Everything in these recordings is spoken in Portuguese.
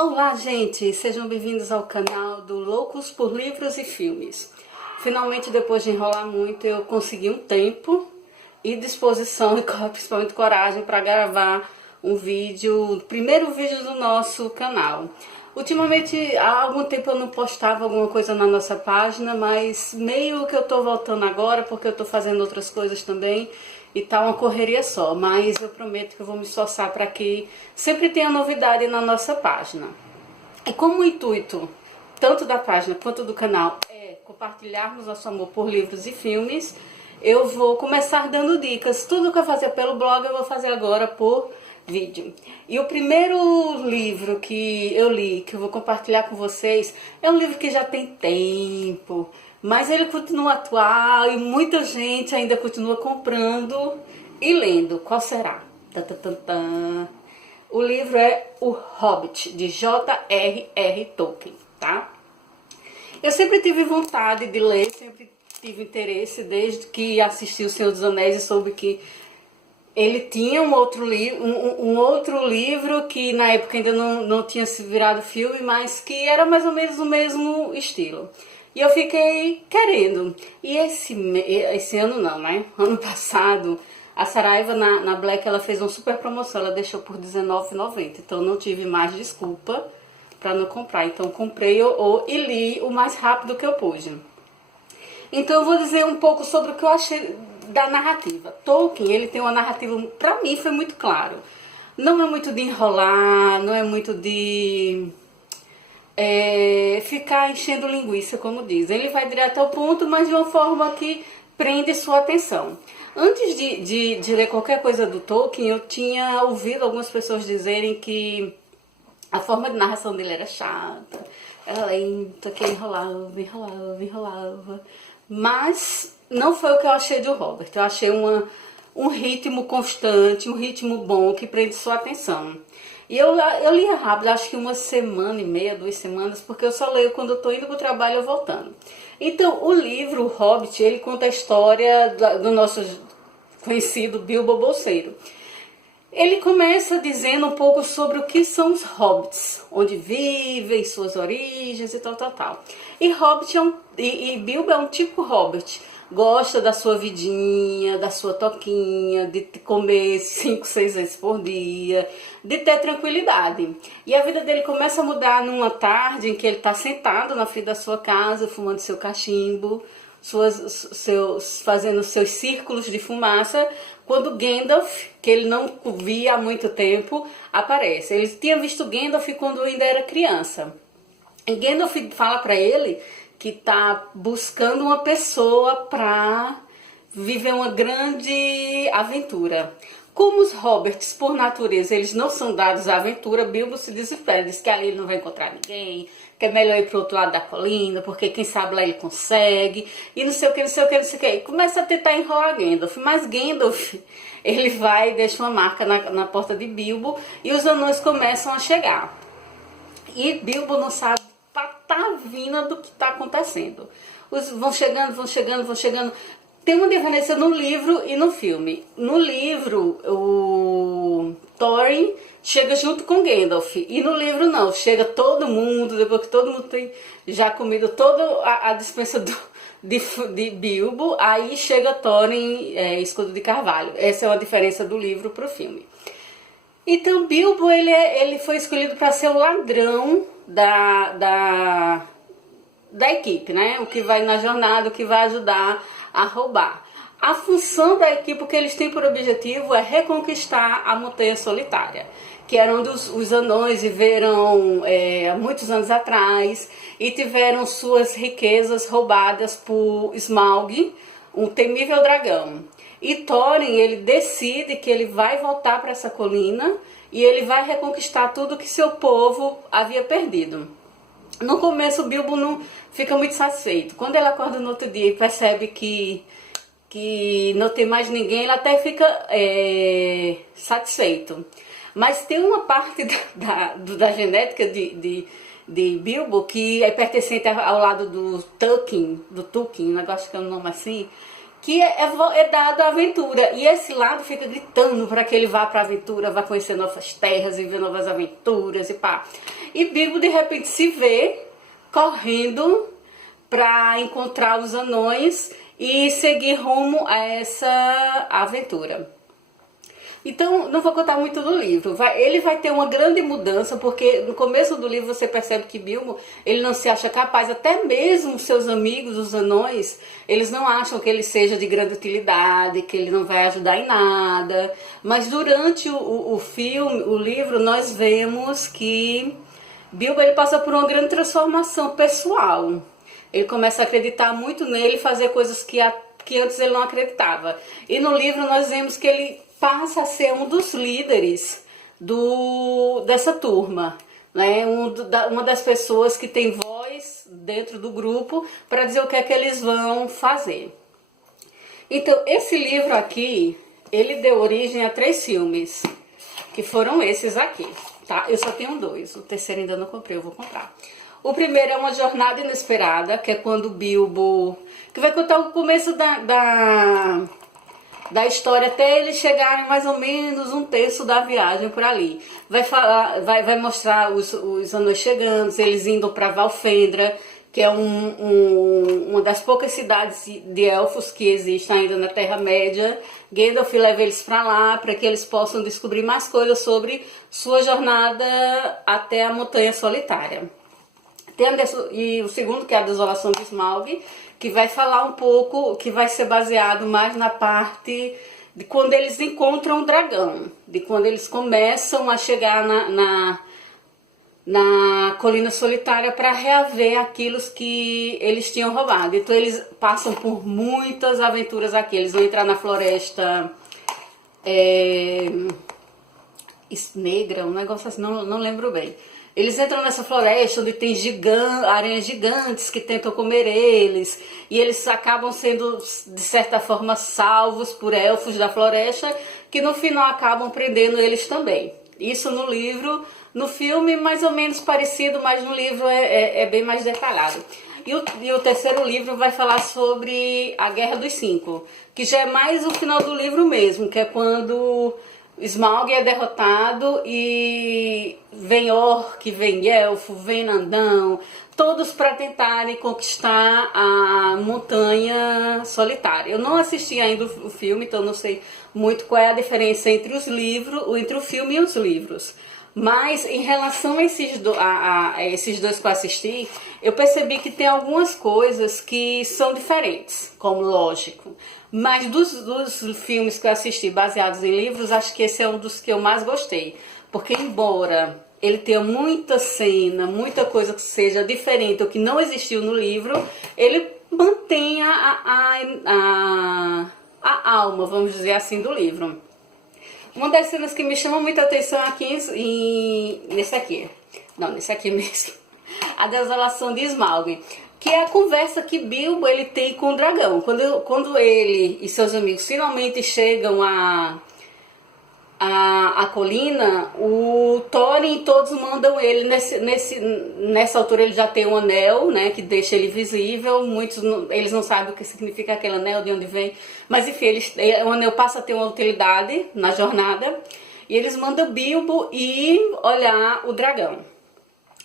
Olá, gente! Sejam bem-vindos ao canal do Loucos por Livros e Filmes. Finalmente, depois de enrolar muito, eu consegui um tempo e disposição e principalmente coragem para gravar um vídeo, o primeiro vídeo do nosso canal. Ultimamente, há algum tempo eu não postava alguma coisa na nossa página, mas meio que eu tô voltando agora porque eu tô fazendo outras coisas também e tá uma correria só. Mas eu prometo que eu vou me esforçar para que sempre tenha novidade na nossa página. E como o intuito, tanto da página quanto do canal, é compartilharmos nosso amor por livros e filmes, eu vou começar dando dicas. Tudo que eu fazia pelo blog eu vou fazer agora por vídeo. E o primeiro livro que eu li, que eu vou compartilhar com vocês, é um livro que já tem tempo, mas ele continua atual e muita gente ainda continua comprando e lendo. Qual será? O livro é O Hobbit, de J.R.R. Tolkien, tá? Eu sempre tive vontade de ler, sempre tive interesse, desde que assisti O Senhor dos Anéis e soube que ele tinha um outro livro que na época ainda não tinha se virado filme, mas que era mais ou menos o mesmo estilo. E eu fiquei querendo. E esse ano não, né? Ano passado, a Saraiva na Black ela fez uma super promoção, ela deixou por R$19,90. Então não tive mais desculpa para não comprar. Então comprei e li o mais rápido que eu pude. Então eu vou dizer um pouco sobre o que eu achei da narrativa. Tolkien, ele tem uma narrativa, pra mim foi muito claro. Não é muito de enrolar, não é muito de ficar enchendo linguiça, como diz. Ele vai direto ao ponto, mas de uma forma que prende sua atenção. Antes de ler qualquer coisa do Tolkien, eu tinha ouvido algumas pessoas dizerem que a forma de narração dele era chata, era lenta, que enrolava. Mas não foi o que eu achei do Robert. Eu achei um ritmo constante, um ritmo bom que prende sua atenção. E eu li rápido, acho que 1,5 semanas, 2 semanas, porque eu só leio quando eu tô indo pro trabalho ou voltando. Então, o livro, O Hobbit, ele conta a história do nosso conhecido Bilbo Bolseiro. Ele começa dizendo um pouco sobre o que são os hobbits, onde vivem, suas origens e tal. E Bilbo é um tipo hobbit. Gosta da sua vidinha, da sua toquinha, de comer 5, 6 vezes por dia, de ter tranquilidade. E a vida dele começa a mudar numa tarde em que ele está sentado na frente da sua casa, fumando seu cachimbo, fazendo seus círculos de fumaça, quando Gandalf, que ele não via há muito tempo, aparece. Ele tinha visto Gandalf quando ainda era criança. E Gandalf fala para ele que está buscando uma pessoa para viver uma grande aventura. Como os hobbits, por natureza, eles não são dados à aventura, Bilbo se desespera, diz que ali ele não vai encontrar ninguém, que é melhor ir pro outro lado da colina, porque quem sabe lá ele consegue, e não sei o que. E começa a tentar enrolar Gandalf, mas Gandalf, ele vai e deixa uma marca na porta de Bilbo, e os anões começam a chegar. E Bilbo não sabe patavina do que está acontecendo. Vão chegando. Tem uma diferença no livro e no filme. No livro, o Thorin chega junto com Gandalf. E no livro não, chega todo mundo, depois que todo mundo tem já comido toda a dispensa de Bilbo, aí chega Thorin, Escudo de Carvalho. Essa é uma diferença do livro para o filme. Então Bilbo ele foi escolhido para ser o ladrão da equipe, né? O que vai na jornada, o que vai ajudar a roubar. A função da equipe, o que eles têm por objetivo é reconquistar a Montanha Solitária, que era onde os anões viveram há muitos anos atrás e tiveram suas riquezas roubadas por Smaug, um temível dragão. E Thorin, ele decide que ele vai voltar para essa colina e ele vai reconquistar tudo que seu povo havia perdido. No começo, o Bilbo não fica muito satisfeito. Quando ele acorda no outro dia e percebe que não tem mais ninguém, ele até fica satisfeito. Mas tem uma parte da genética de Bilbo que é pertencente ao lado do Tolkien, negócio que é um nome assim, que é dado à aventura. E esse lado fica gritando para que ele vá para a aventura, vá conhecer novas terras, viver novas aventuras e pá. E Bilbo de repente se vê correndo para encontrar os anões e seguir rumo a essa aventura. Então, não vou contar muito do livro. Ele vai ter uma grande mudança, porque no começo do livro você percebe que Bilbo, ele não se acha capaz, até mesmo seus amigos, os anões, eles não acham que ele seja de grande utilidade, que ele não vai ajudar em nada. Mas durante o filme, o livro, nós vemos que Bilbo ele passa por uma grande transformação pessoal. Ele começa a acreditar muito nele e fazer coisas que antes ele não acreditava. E no livro nós vemos que ele passa a ser um dos líderes dessa turma, né? Uma das pessoas que tem voz dentro do grupo para dizer o que é que eles vão fazer. Então, esse livro aqui, ele deu origem a 3 filmes, que foram esses aqui, tá? Eu só tenho 2, o terceiro ainda não comprei, eu vou comprar. O primeiro é Uma Jornada Inesperada, que é quando Bilbo... que vai contar o começo da história até eles chegarem mais ou menos um terço da viagem por ali. Vai mostrar os anões chegando, eles indo para Valfendra, que é uma das poucas cidades de elfos que existem ainda na Terra-média. Gandalf leva eles para lá para que eles possam descobrir mais coisas sobre sua jornada até a Montanha Solitária. E o segundo, que é a Desolação de Smaug, que vai falar um pouco, que vai ser baseado mais na parte de quando eles encontram o dragão, de quando eles começam a chegar na Colina Solitária para reaver aquilo que eles tinham roubado. Então eles passam por muitas aventuras aqui. Eles vão entrar na floresta negra, um negócio assim, não lembro bem. Eles entram nessa floresta onde tem aranhas gigantes que tentam comer eles. E eles acabam sendo, de certa forma, salvos por elfos da floresta, que no final acabam prendendo eles também. Isso no livro. No filme, mais ou menos parecido, mas no livro é bem mais detalhado. E o terceiro livro vai falar sobre a Guerra dos Cinco, que já é mais o final do livro mesmo, que é quando Smaug é derrotado e vem orc, vem elfo, vem Nandão, todos para tentarem conquistar a Montanha Solitária. Eu não assisti ainda o filme, então não sei muito qual é a diferença entre entre o filme e os livros. Mas em relação a esses dois que eu assisti, eu percebi que tem algumas coisas que são diferentes, como lógico. Mas dos filmes que eu assisti baseados em livros, acho que esse é um dos que eu mais gostei. Porque embora ele tenha muita cena, muita coisa que seja diferente ou que não existiu no livro, ele mantém a alma, vamos dizer assim, do livro. Uma das cenas que me chama muita atenção aqui nesse aqui. Não, nesse aqui mesmo. A Desolação de Smaug. Que é a conversa que Bilbo ele tem com o dragão. Quando ele e seus amigos finalmente chegam à colina, o Thorin e todos mandam ele. Nessa altura ele já tem um anel, né, que deixa ele visível. Muitos eles não sabem o que significa aquele anel, de onde vem. Mas enfim, o anel passa a ter uma utilidade na jornada. E eles mandam Bilbo ir olhar o dragão.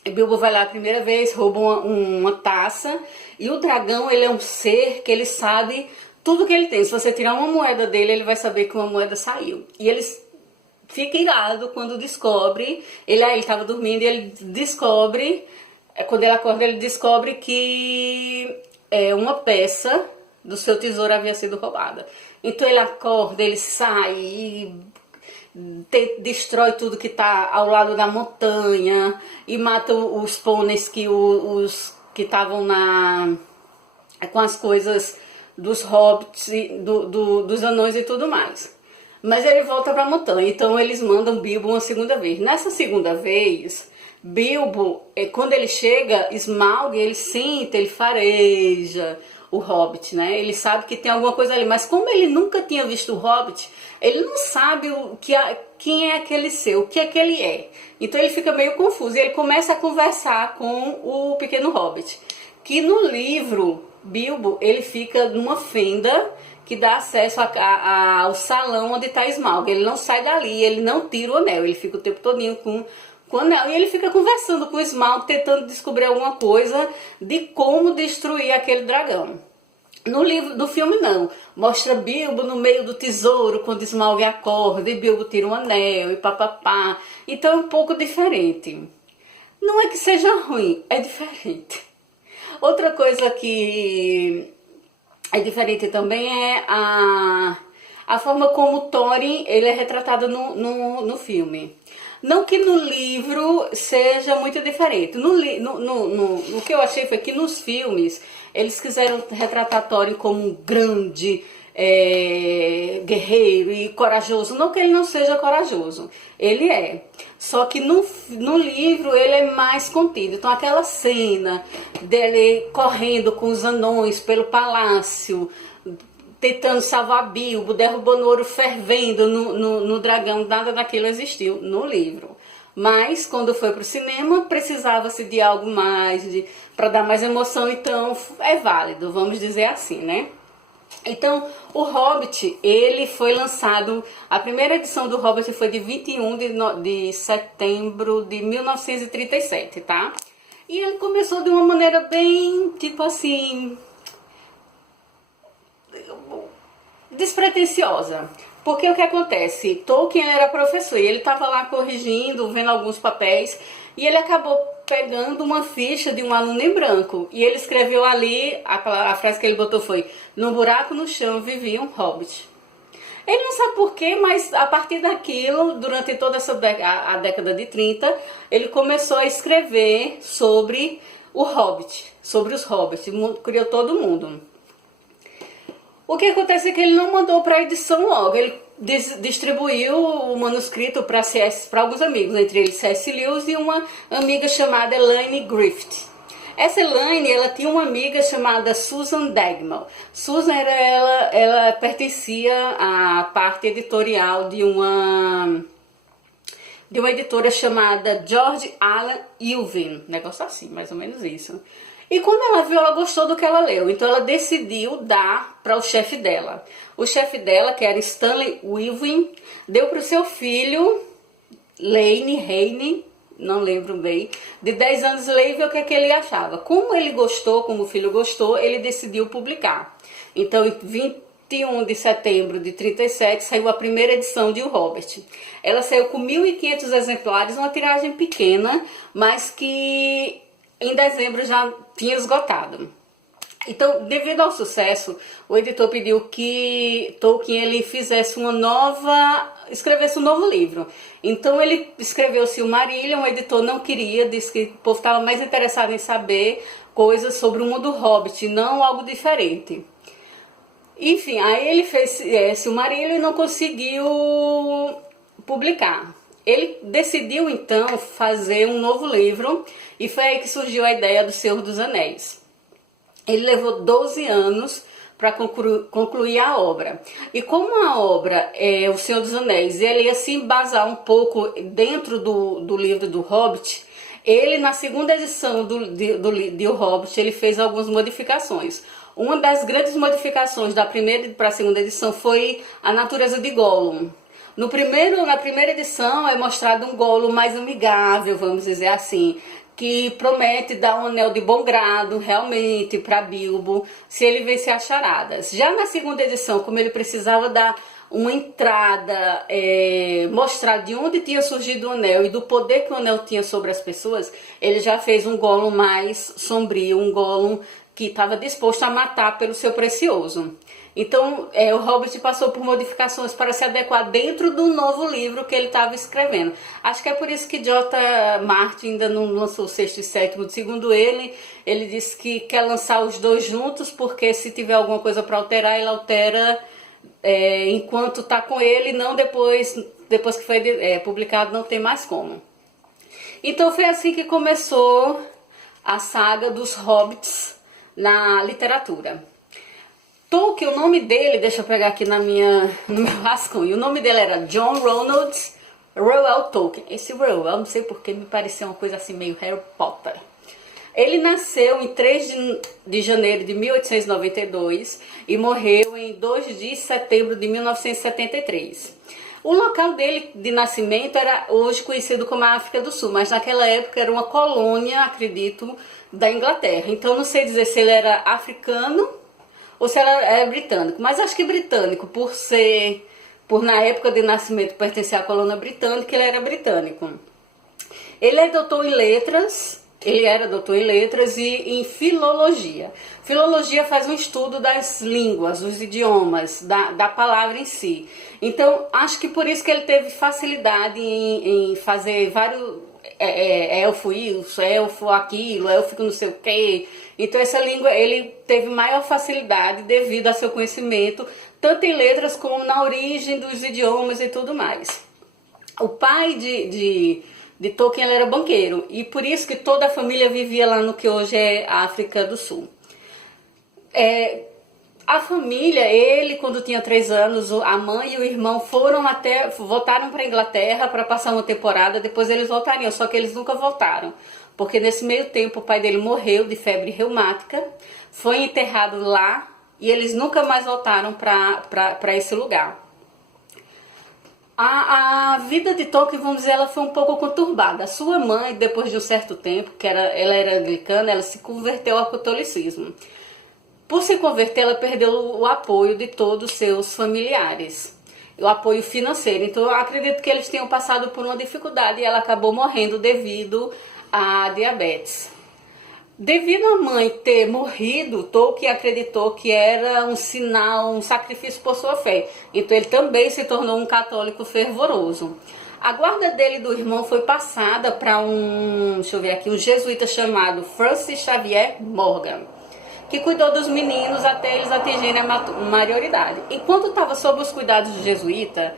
E Bilbo vai lá a primeira vez, rouba uma taça. E o dragão, ele é um ser que ele sabe tudo que ele tem. Se você tirar uma moeda dele, ele vai saber que uma moeda saiu. E eles fica irado quando descobre, ele estava dormindo e ele descobre, quando ele acorda, ele descobre que uma peça do seu tesouro havia sido roubada. Então ele acorda, ele sai e destrói tudo que está ao lado da montanha e mata os pôneis que estavam com as coisas dos hobbits, dos anões e tudo mais. Mas ele volta para a montanha, então eles mandam Bilbo uma segunda vez. Nessa segunda vez, Bilbo, quando ele chega, Smaug, ele senta, ele fareja o Hobbit, né? Ele sabe que tem alguma coisa ali, mas como ele nunca tinha visto o Hobbit, ele não sabe quem é aquele ser, o que é que ele é. Então ele fica meio confuso e ele começa a conversar com o pequeno Hobbit, que no livro Bilbo, ele fica numa fenda que dá acesso ao salão onde está Smaug. Ele não sai dali, ele não tira o anel, ele fica o tempo todinho com o anel. E ele fica conversando com o Smaug, tentando descobrir alguma coisa de como destruir aquele dragão. No filme não, mostra Bilbo no meio do tesouro, quando Smaug acorda e Bilbo tira um anel e papapá. Então é um pouco diferente. Não é que seja ruim, é diferente. Outra coisa que é diferente também é a forma como o Thorin ele é retratado no filme. Não que no livro seja muito diferente. No que eu achei foi que nos filmes eles quiseram retratar Thorin como um grande guerreiro e corajoso. Não que ele não seja corajoso, ele é. Só que no livro ele é mais contido. Então aquela cena dele correndo com os anões pelo palácio, tentando salvar Bilbo, derrubando ouro fervendo no dragão, nada daquilo existiu no livro. Mas quando foi pro cinema, precisava-se de algo mais, para dar mais emoção, então é válido, vamos dizer assim, né? Então, o Hobbit, ele foi lançado, a primeira edição do Hobbit foi de 21 de setembro de 1937, tá? E ele começou de uma maneira bem, tipo assim, despretensiosa. Porque o que acontece? Tolkien era professor e ele estava lá corrigindo, vendo alguns papéis, e ele acabou pegando uma ficha de um aluno em branco. E ele escreveu ali, a frase que ele botou foi: "No buraco no chão vivia um hobbit". Ele não sabe porquê, mas a partir daquilo, durante toda a década de 30, ele começou a escrever sobre o hobbit, sobre os hobbits, criou todo mundo. O que acontece é que ele não mandou para a edição logo, ele distribuiu o manuscrito para alguns amigos, entre eles C.S. Lewis e uma amiga chamada Elaine Griffith. Essa Elaine, ela tinha uma amiga chamada Susan Degmal. Susan ela pertencia à parte editorial de uma editora chamada George Allen Irving, negócio assim, mais ou menos isso. E quando ela viu, ela gostou do que ela leu, então ela decidiu dar para o chefe dela. O chefe dela, que era Stanley Irving, deu para o seu filho, Heine, não lembro bem, de 10 anos, ler e ver o que ele achava. Como ele gostou, como o filho gostou, ele decidiu publicar. Então, em 21 de setembro de 37, saiu a primeira edição de O Hobbit. Ela saiu com 1.500 exemplares, uma tiragem pequena, mas que em dezembro já tinha esgotado. Então, devido ao sucesso, o editor pediu que Tolkien ele escrevesse um novo livro. Então ele escreveu Silmarillion, o editor não queria, disse que o povo estava mais interessado em saber coisas sobre o mundo Hobbit, não algo diferente. Enfim, aí ele fez Silmarillion e não conseguiu publicar. Ele decidiu então fazer um novo livro e foi aí que surgiu a ideia do Senhor dos Anéis. Ele levou 12 anos para concluir a obra. E como a obra é O Senhor dos Anéis, ele ia se embasar um pouco dentro do livro do Hobbit, ele na segunda edição de O Hobbit, ele fez algumas modificações. Uma das grandes modificações da primeira para a segunda edição foi a natureza de Gollum. Na primeira edição é mostrado um Gollum mais amigável, vamos dizer assim, que promete dar um anel de bom grado realmente para Bilbo, se ele vencer as charadas. Já na segunda edição, como ele precisava dar uma entrada, mostrar de onde tinha surgido o anel e do poder que o anel tinha sobre as pessoas, ele já fez um Gollum mais sombrio, um Gollum que estava disposto a matar pelo seu precioso. Então, o Hobbit passou por modificações para se adequar dentro do novo livro que ele estava escrevendo. Acho que é por isso que J. Martin ainda não lançou o sexto e sétimo. Segundo ele disse que quer lançar os dois juntos, porque se tiver alguma coisa para alterar, ele altera enquanto está com ele, não depois que foi publicado, não tem mais como. Então foi assim que começou a saga dos Hobbits na literatura. Tolkien, o nome dele, deixa eu pegar aqui no meu rascunho, o nome dele era John Ronald Reuel Tolkien. Esse Reuel, não sei porque me pareceu uma coisa assim meio Harry Potter. Ele nasceu em 3 de janeiro de 1892 e morreu em 2 de setembro de 1973. O local dele de nascimento era hoje conhecido como a África do Sul, mas naquela época era uma colônia, acredito, da Inglaterra. Então não sei dizer se ele era africano ou se era britânico, mas acho que britânico, por na época de nascimento pertencer à colônia britânica, ele era britânico. Ele é doutor em letras, ele era doutor em letras e em filologia. Filologia faz um estudo das línguas, dos idiomas, da palavra em si. Então, acho que por isso que ele teve facilidade em fazer vários elfo isso, elfo aquilo, elfo não sei o quê. Então, essa língua ele teve maior facilidade devido ao seu conhecimento, tanto em letras como na origem dos idiomas e tudo mais. O pai de Tolkien, ele era banqueiro, e por isso que toda a família vivia lá no que hoje é a África do Sul. A família, ele quando tinha 3 anos, a mãe e o irmão voltaram para a Inglaterra para passar uma temporada, depois eles voltariam, só que eles nunca voltaram, porque nesse meio tempo o pai dele morreu de febre reumática, foi enterrado lá e eles nunca mais voltaram para esse lugar. A vida de Tolkien, vamos dizer, ela foi um pouco conturbada. A sua mãe, depois de um certo tempo, ela era anglicana, ela se converteu ao catolicismo. Por se converter, ela perdeu o apoio de todos os seus familiares, o apoio financeiro. Então, eu acredito que eles tenham passado por uma dificuldade e ela acabou morrendo devido à diabetes. Devido à mãe ter morrido, Tolkien acreditou que era um sinal, um sacrifício por sua fé. Então ele também se tornou um católico fervoroso. A guarda dele e do irmão foi passada para um jesuíta chamado Francis Xavier Morgan, que cuidou dos meninos até eles atingirem a maioridade. Enquanto estava sob os cuidados do jesuíta,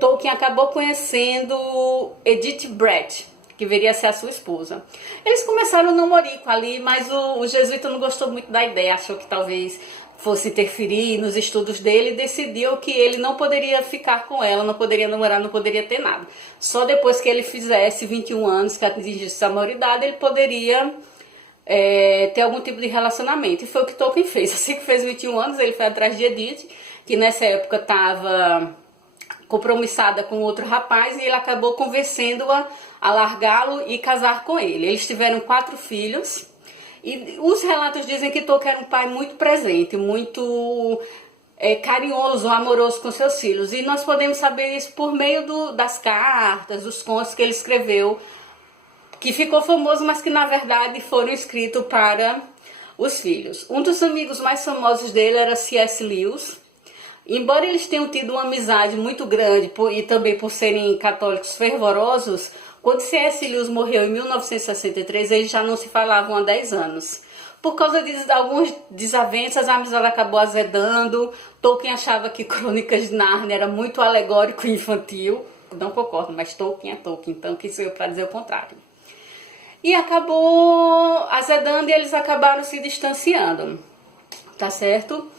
Tolkien acabou conhecendo Edith Brett, que viria a ser a sua esposa. Eles começaram um namorico ali, mas o jesuíta não gostou muito da ideia, achou que talvez fosse interferir nos estudos dele e decidiu que ele não poderia ficar com ela, não poderia namorar, não poderia ter nada. Só depois que ele fizesse 21 anos, que atingisse a maioridade, ele poderia ter algum tipo de relacionamento. E foi o que Tolkien fez. Assim que fez 21 anos, ele foi atrás de Edith, que nessa época estava compromissada com outro rapaz, e ele acabou convencendo-a a largá-lo e casar com ele. Eles tiveram 4 filhos, e os relatos dizem que Tolkien era um pai muito presente, muito carinhoso, amoroso com seus filhos, e nós podemos saber isso por meio das cartas, dos contos que ele escreveu, que ficou famoso, mas que na verdade foram escritos para os filhos. Um dos amigos mais famosos dele era C.S. Lewis. Embora eles tenham tido uma amizade muito grande e também por serem católicos fervorosos, quando C.S. Lewis morreu em 1963, eles já não se falavam há 10 anos. Por causa de algumas desavenças, a amizade acabou azedando. Tolkien achava que Crônicas de Nárnia era muito alegórico e infantil. Não concordo, mas Tolkien é Tolkien, então que sou eu para dizer o contrário. E acabou azedando e eles acabaram se distanciando, tá certo?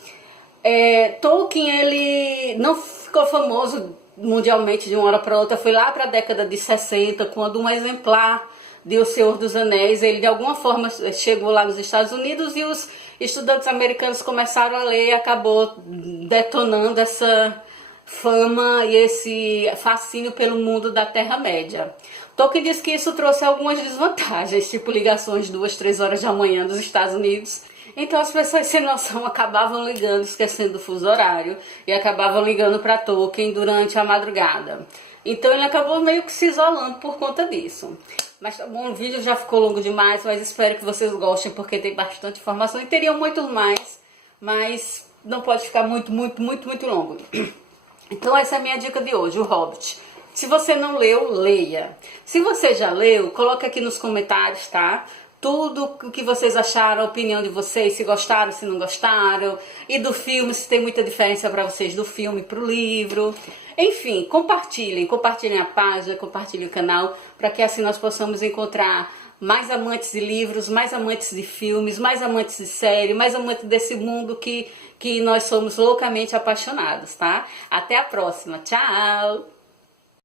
Tolkien, ele não ficou famoso mundialmente de uma hora para outra, foi lá para a década de 60, quando um exemplar de O Senhor dos Anéis, ele de alguma forma chegou lá nos Estados Unidos e os estudantes americanos começaram a ler e acabou detonando essa fama e esse fascínio pelo mundo da Terra-média. Tolkien diz que isso trouxe algumas desvantagens, tipo ligações 2, 3 horas da manhã dos Estados Unidos. Então as pessoas sem noção acabavam ligando, esquecendo do fuso horário, e acabavam ligando para Tolkien durante a madrugada. Então ele acabou meio que se isolando por conta disso. Mas tá bom, o vídeo já ficou longo demais, mas espero que vocês gostem, porque tem bastante informação e teriam muito mais, mas não pode ficar muito longo. Então essa é a minha dica de hoje, o Hobbit. Se você não leu, leia. Se você já leu, coloca aqui nos comentários, tá? Tudo o que vocês acharam, a opinião de vocês, se gostaram, se não gostaram, e do filme, se tem muita diferença para vocês do filme para o livro. Enfim, compartilhem a página, compartilhem o canal, para que assim nós possamos encontrar mais amantes de livros, mais amantes de filmes, mais amantes de série, mais amantes desse mundo que nós somos loucamente apaixonados, tá? Até a próxima, tchau!